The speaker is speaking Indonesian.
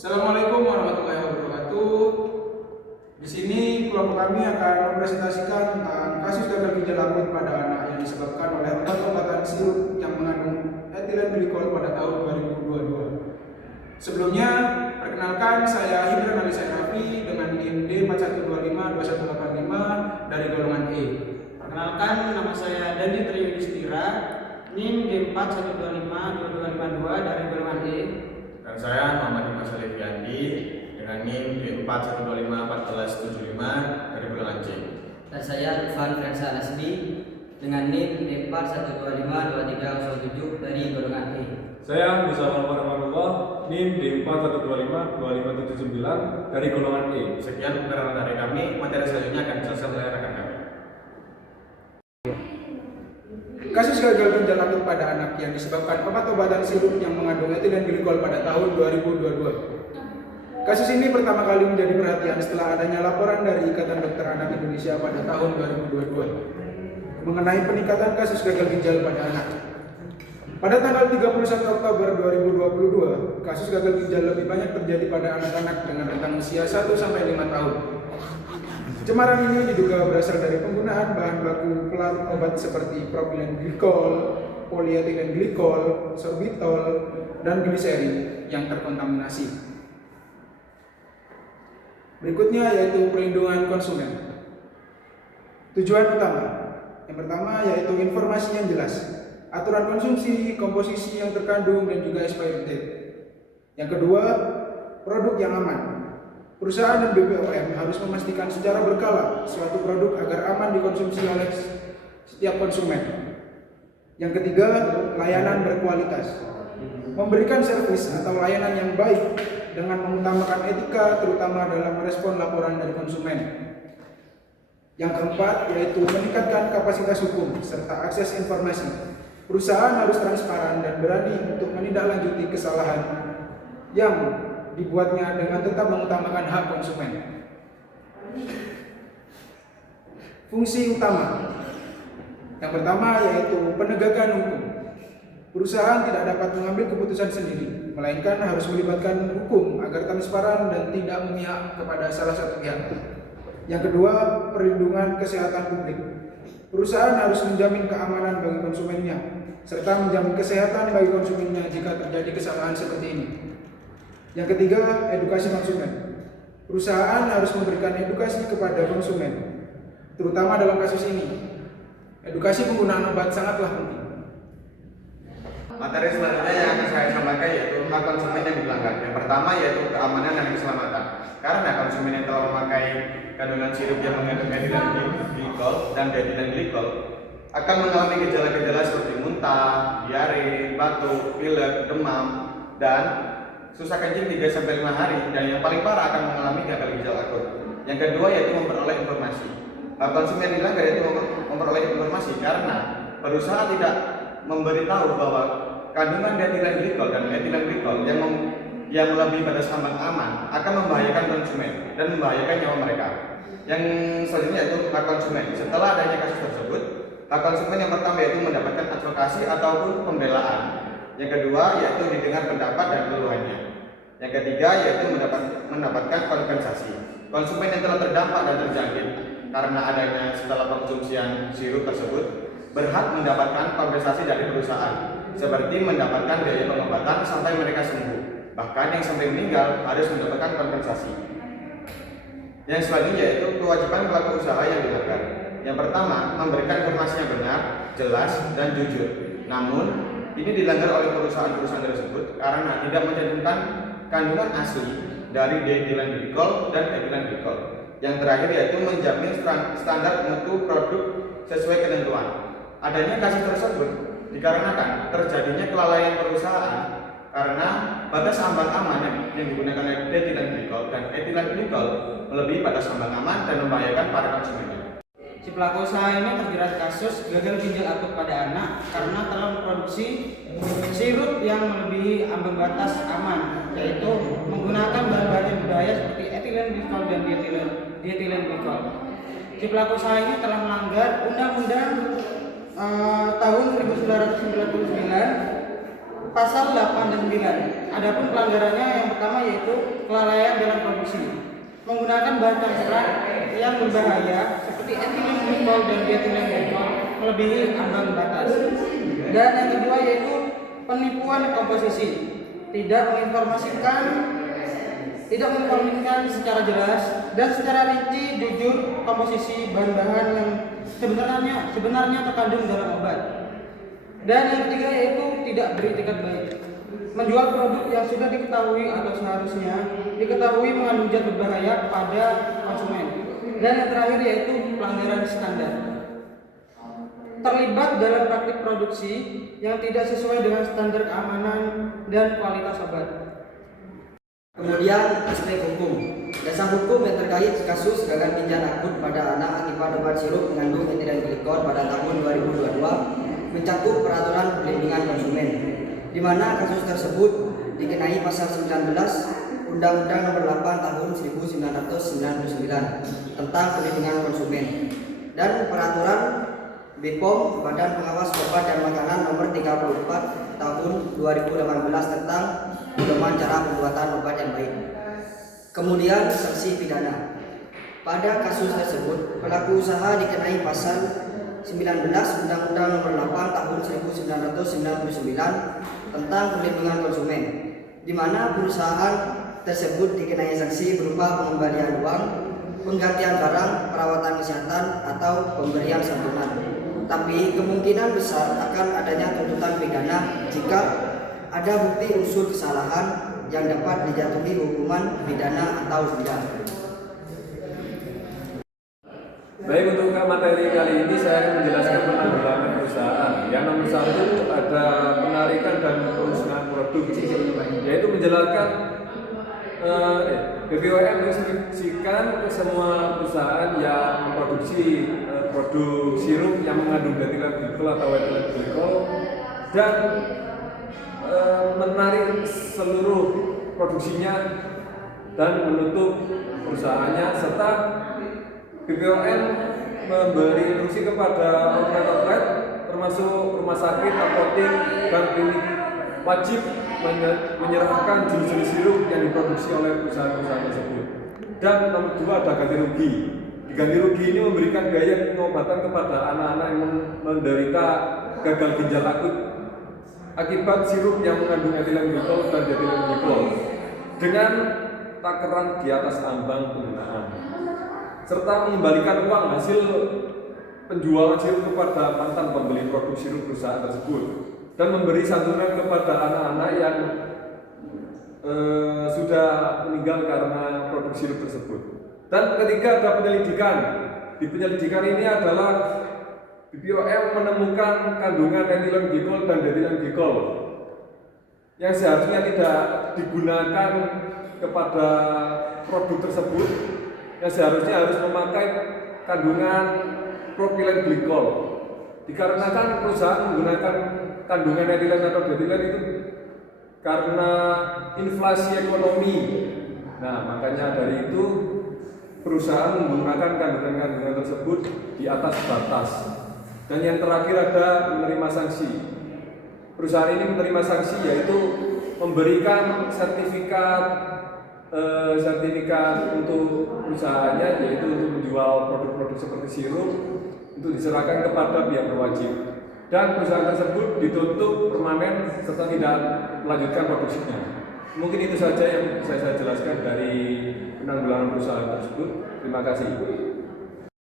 Assalamualaikum warahmatullahi wabarakatuh. Di sini kelompok kami akan mempresentasikan tentang kasus gagal ginjal akut pada anak yang disebabkan oleh obat-obatan sirup yang mengandung etilen glikol pada tahun 2022. Sebelumnya, perkenalkan saya Hidran Alisa Raffi dengan NIM D41252185 dari golongan E. Perkenalkan, nama saya Dandi Triyudistira, NIM D41252252 dari golongan E. Dan saya Muhammad Dimas Alifiandi dengan NIM D41251475 dari golongan C. Dan saya Irfan Frensa Nasbi dengan NIM D41252307 dari golongan E. Saya Musa Muhammad Amanullah, NIM D41252579 dari golongan E. Sekian perkenalan dari kami. Materi selanjutnya akan dijelaskan oleh rekan kami. Kasus gagal ginjal akut pada anak yang disebabkan obat-obatan sirup yang mengandung etilen glikol pada tahun 2022. Kasus ini pertama kali menjadi perhatian setelah adanya laporan dari Ikatan Dokter Anak Indonesia pada tahun 2022 mengenai peningkatan kasus gagal ginjal pada anak. Pada tanggal 31 Oktober 2022, kasus gagal ginjal lebih banyak terjadi pada anak-anak dengan rentang usia 1-5 tahun. Cemaran ini diduga berasal dari penggunaan bahan baku pelarut obat seperti propilen glikol, polietilen glikol, sorbitol, dan gliserin yang terkontaminasi. Berikutnya yaitu perlindungan konsumen. Tujuan utama. Yang pertama yaitu informasi yang jelas, aturan konsumsi, komposisi yang terkandung, dan juga expiry date. Yang kedua, produk yang aman. Perusahaan dan BPOM harus memastikan secara berkala suatu produk agar aman dikonsumsi oleh setiap konsumen. Yang ketiga, layanan berkualitas. Memberikan servis atau layanan yang baik dengan mengutamakan etika terutama dalam merespon laporan dari konsumen. Yang keempat, yaitu meningkatkan kapasitas hukum serta akses informasi. Perusahaan harus transparan dan berani untuk menindaklanjuti kesalahan yang dibuatnya dengan tetap mengutamakan hak konsumen. Fungsi utama. Yang pertama yaitu penegakan hukum. Perusahaan tidak dapat mengambil keputusan sendiri, melainkan harus melibatkan hukum agar transparan dan tidak memihak kepada salah satu pihak. Yang kedua, perlindungan kesehatan publik. Perusahaan harus menjamin keamanan bagi konsumennya, serta menjamin kesehatan bagi konsumennya jika terjadi kesalahan seperti ini. Yang ketiga, edukasi konsumen. Perusahaan harus memberikan edukasi kepada konsumen, terutama dalam kasus ini. Edukasi penggunaan obat sangatlah penting. Materi selanjutnya yang akan saya sampaikan yaitu hak konsumen yang dilanggar. Yang pertama yaitu keamanan dan keselamatan. Karena konsumen yang telah memakai kandungan sirup yang mengandung etilen glikol dan dietilen glikol akan mengalami gejala-gejala seperti muntah, diare, batuk, pilek, demam, dan susah kencing 3-5 hari, dan yang paling parah akan mengalami gagal ginjal akut. Yang kedua yaitu memperoleh informasi. Hak konsumen dilanggar yaitu memperoleh informasi karena perusahaan tidak memberitahu bahwa kandungan dietilen glikol dan etilen glikol yang melebihi batas ambang aman akan membahayakan konsumen dan membahayakan nyawa mereka. Yang selanjutnya yaitu hak konsumen. Setelah adanya kasus tersebut, hak konsumen yang pertama yaitu mendapatkan advokasi ataupun pembelaan. Yang kedua yaitu didengar pendapat dan keluhannya. Yang ketiga yaitu mendapatkan kompensasi. Konsumen yang telah terdampak dan terjangkit karena adanya setelah pengkonsumsian sirup tersebut berhak mendapatkan kompensasi dari perusahaan, seperti mendapatkan biaya pengobatan sampai mereka sembuh. Bahkan yang sampai meninggal harus mendapatkan kompensasi. Yang selanjutnya yaitu kewajiban pelaku usaha yang dilanggar. Yang pertama, memberikan informasi yang benar, jelas, dan jujur. Namun, ini dilanggar oleh perusahaan-perusahaan tersebut karena tidak mencantumkan kandungan asli dari dietilen glikol dan etilen glikol. Yang terakhir yaitu menjamin standar mutu produk sesuai ketentuan. Adanya kasus tersebut dikarenakan terjadinya kelalaian perusahaan karena batas ambang aman yang digunakan oleh dietilen glikol dan etilen glikol melebihi batas ambang aman dan membahayakan para konsumen. Si pelaku usaha ini terjerat kasus gagal ginjal akut pada anak karena telah memproduksi sirup yang melebihi ambang batas aman, yaitu menggunakan bahan-bahan berbahaya seperti etilen glikol dan dietilen glikol. Si pelaku usaha ini telah melanggar Undang-Undang tahun 1999 pasal 8 dan 9. Adapun pelanggarannya yang pertama yaitu kelalaian dalam produksi, menggunakan bahan campuran yang berbahaya seperti etilen glikol dan dietilen glikol melebihi ambang batas. Dan yang kedua yaitu penipuan komposisi, tidak menginformasikan secara jelas dan secara rinci jujur komposisi bahan-bahan yang sebenarnya terkandung dalam obat. Dan yang ketiga yaitu tidak beretikat baik, menjual produk yang sudah diketahui atau seharusnya diketahui mengandung zat berbahaya pada konsumen. Dan yang terakhir yaitu pelanggaran standar, terlibat dalam praktik produksi yang tidak sesuai dengan standar keamanan dan kualitas obat. Kemudian aspek hukum. Dasar hukum yang terkait kasus gagal ginjal akut pada anak akibat obat sirup mengandung etilen glikol pada tahun 2022 mencakup peraturan perlindungan konsumen, di mana kasus tersebut dikenai pasal 19 Undang-Undang Nomor 8 Tahun 1999 tentang perlindungan konsumen dan peraturan BPOM Badan Pengawas Obat dan Makanan Nomor 34 Tahun 2018 tentang pedoman cara pembuatan obat yang baik. Kemudian sanksi pidana. Pada kasus tersebut, pelaku usaha dikenai pasal 19 Undang-Undang Nomor 8 Tahun 1999 tentang perlindungan konsumen, di mana perusahaan tersebut dikenai sanksi berupa pengembalian uang, penggantian barang, perawatan kesehatan, atau pemberian santunan. Tapi kemungkinan besar akan adanya tuntutan pidana jika ada bukti unsur kesalahan yang dapat dijatuhi hukuman pidana atau denda. Baik, untuk materi kali ini saya akan menjelaskan penanggulangan perusahaan. Yang nomor 1 ada penarikan dan pemusnahan produk, yaitu menjelaskan BPOM menginstruksikan ke semua perusahaan yang memproduksi produk sirup yang mengandung etilen glikol atau etilen glikol dan menarik seluruh produksinya dan menutup perusahaannya, serta BPOM memberi instruksi kepada outlet-outlet termasuk rumah sakit, apotek, dan klinik wajib menyerahkan jenis sirup yang diproduksi oleh perusahaan-perusahaan tersebut. Dan nomor 2 ada ganti rugi. Ganti rugi ini memberikan biaya pengobatan kepada anak-anak yang menderita gagal ginjal akut akibat sirup yang mengandung etilen glikol dan dietilen glikol dengan takaran di atas ambang penggunaan, serta mengembalikan uang hasil penjualan sirup kepada mantan pembeli produk sirup perusahaan tersebut, dan memberi santunan kepada anak-anak yang sudah meninggal karena produk sirup tersebut. Dan ketiga ada penyelidikan. Di penyelidikan ini adalah BPOM menemukan kandungan etilen glikol dan dietilen glikol yang seharusnya tidak digunakan kepada produk tersebut, yang seharusnya harus memakai kandungan propilen glikol. Dikarenakan perusahaan menggunakan kandungan etilen atau dietilen itu karena inflasi ekonomi. Nah, makanya dari itu perusahaan menggunakan kandungan-kandungan tersebut di atas batas. Dan yang terakhir ada menerima sanksi. Perusahaan ini menerima sanksi yaitu memberikan sertifikat untuk perusahaannya, yaitu untuk menjual produk-produk seperti sirup untuk diserahkan kepada pihak berwajib, dan perusahaan tersebut ditutup permanen serta tidak melanjutkan produksinya. Mungkin itu saja yang bisa saya jelaskan dari penanggulangan perusahaan tersebut. Terima kasih.